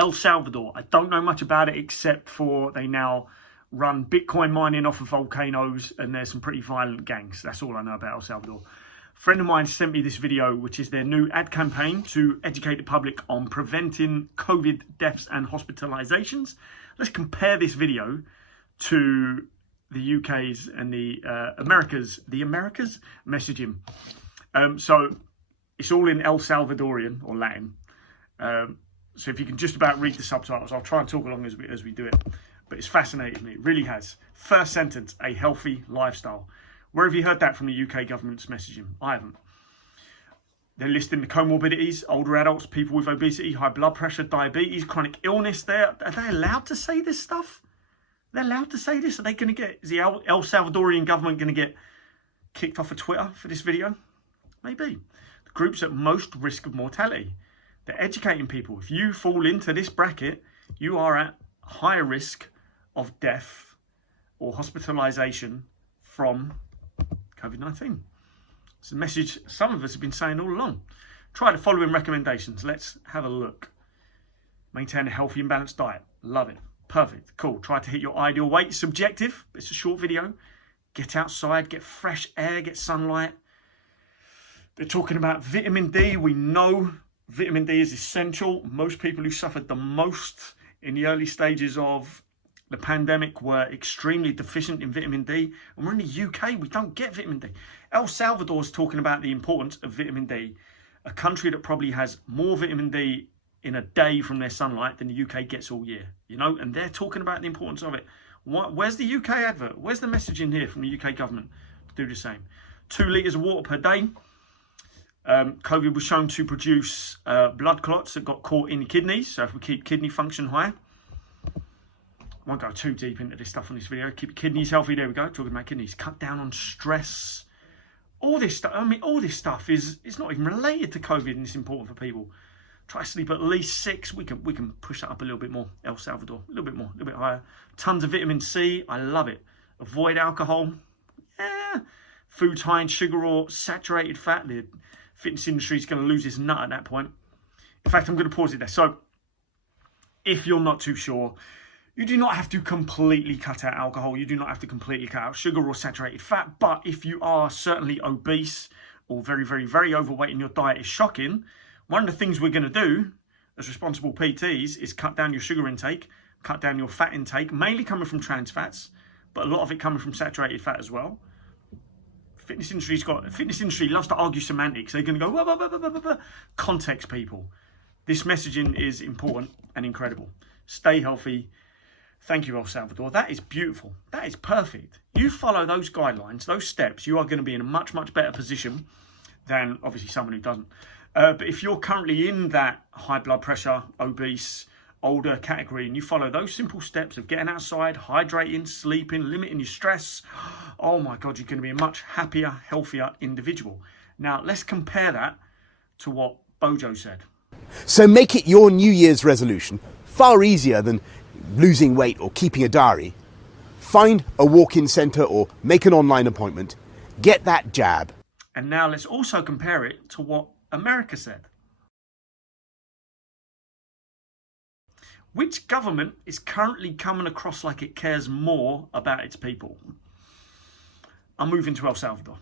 El Salvador. I don't know much about it except for they now run Bitcoin mining off of volcanoes and there's some pretty violent gangs. That's all I know about El Salvador. A friend of mine sent me this video, which is their new ad campaign to educate the public on preventing COVID deaths and hospitalizations. Let's compare this video to the UK's and the America's messaging. So it's all in El Salvadorian or Latin. So if you can just about read the subtitles, I'll try and talk along as we do it. But it's fascinated me. It really has. First sentence, a healthy lifestyle. Where have you heard that from the UK government's messaging? I haven't. They're listing the comorbidities, older adults, people with obesity, high blood pressure, diabetes, chronic illness there. Are they allowed to say this stuff? They're allowed to say this? Are they going to get, is the El Salvadorian government going to get kicked off of Twitter for this video? Maybe. The groups at most risk of mortality. They're educating people. If you fall into this bracket, you are at higher risk of death or hospitalization from COVID-19. It's a message some of us have been saying all along. Try the following recommendations. Let's have a look. Maintain a healthy and balanced diet. Love it. Perfect. Cool. Try to hit your ideal weight. Subjective. It's a short video. Get outside. Get fresh air. Get sunlight. They're talking about vitamin D. We know vitamin D is essential. Most people who suffered the most in the early stages of the pandemic were extremely deficient in vitamin D. And we're in the UK, we don't get vitamin D. El Salvador's talking about the importance of vitamin D, a country that probably has more vitamin D in a day from their sunlight than the UK gets all year, you know, and they're talking about the importance of it. Where's the UK advert? Where's the message in here from the UK government to do the same? 2 litres of water per day. COVID was shown to produce blood clots that got caught in the kidneys. So if we keep kidney function high, I won't go too deep into this stuff on this video. Keep your kidneys healthy. There we go. Talking about kidneys. Cut down on stress. All this stuff. I mean, all this stuff is not even related to COVID, and it's important for people. Try to sleep at least 6. We can push that up a little bit more. El Salvador, a little bit more, a little bit higher. Tons of vitamin C. I love it. Avoid alcohol. Yeah. Foods high in sugar or saturated fat. The fitness industry is going to lose its nut at that point. In fact, I'm going to pause it there. So, if you're not too sure, you do not have to completely cut out alcohol. You do not have to completely cut out sugar or saturated fat. But if you are certainly obese or very, very, very overweight and your diet is shocking, one of the things we're going to do as responsible PTs is cut down your sugar intake, cut down your fat intake, mainly coming from trans fats, but a lot of it coming from saturated fat as well. Fitness industry loves to argue semantics. They're going to go, blah, blah, blah, blah, blah, blah. Context people. This messaging is important and incredible. Stay healthy. Thank you, El Salvador. That is beautiful. That is perfect. You follow those guidelines, those steps, you are going to be in a much, much better position than obviously someone who doesn't. But if you're currently in that high blood pressure, obese, older category, and you follow those simple steps of getting outside, hydrating, sleeping, limiting your stress, oh my God, you're going to be a much happier, healthier individual. Now, let's compare that to what Bojo said. So make it your New Year's resolution far easier than losing weight or keeping a diary. Find a walk-in centre or make an online appointment. Get that jab. And now let's also compare it to what America said. Which government is currently coming across like it cares more about its people? I'm moving to El Salvador.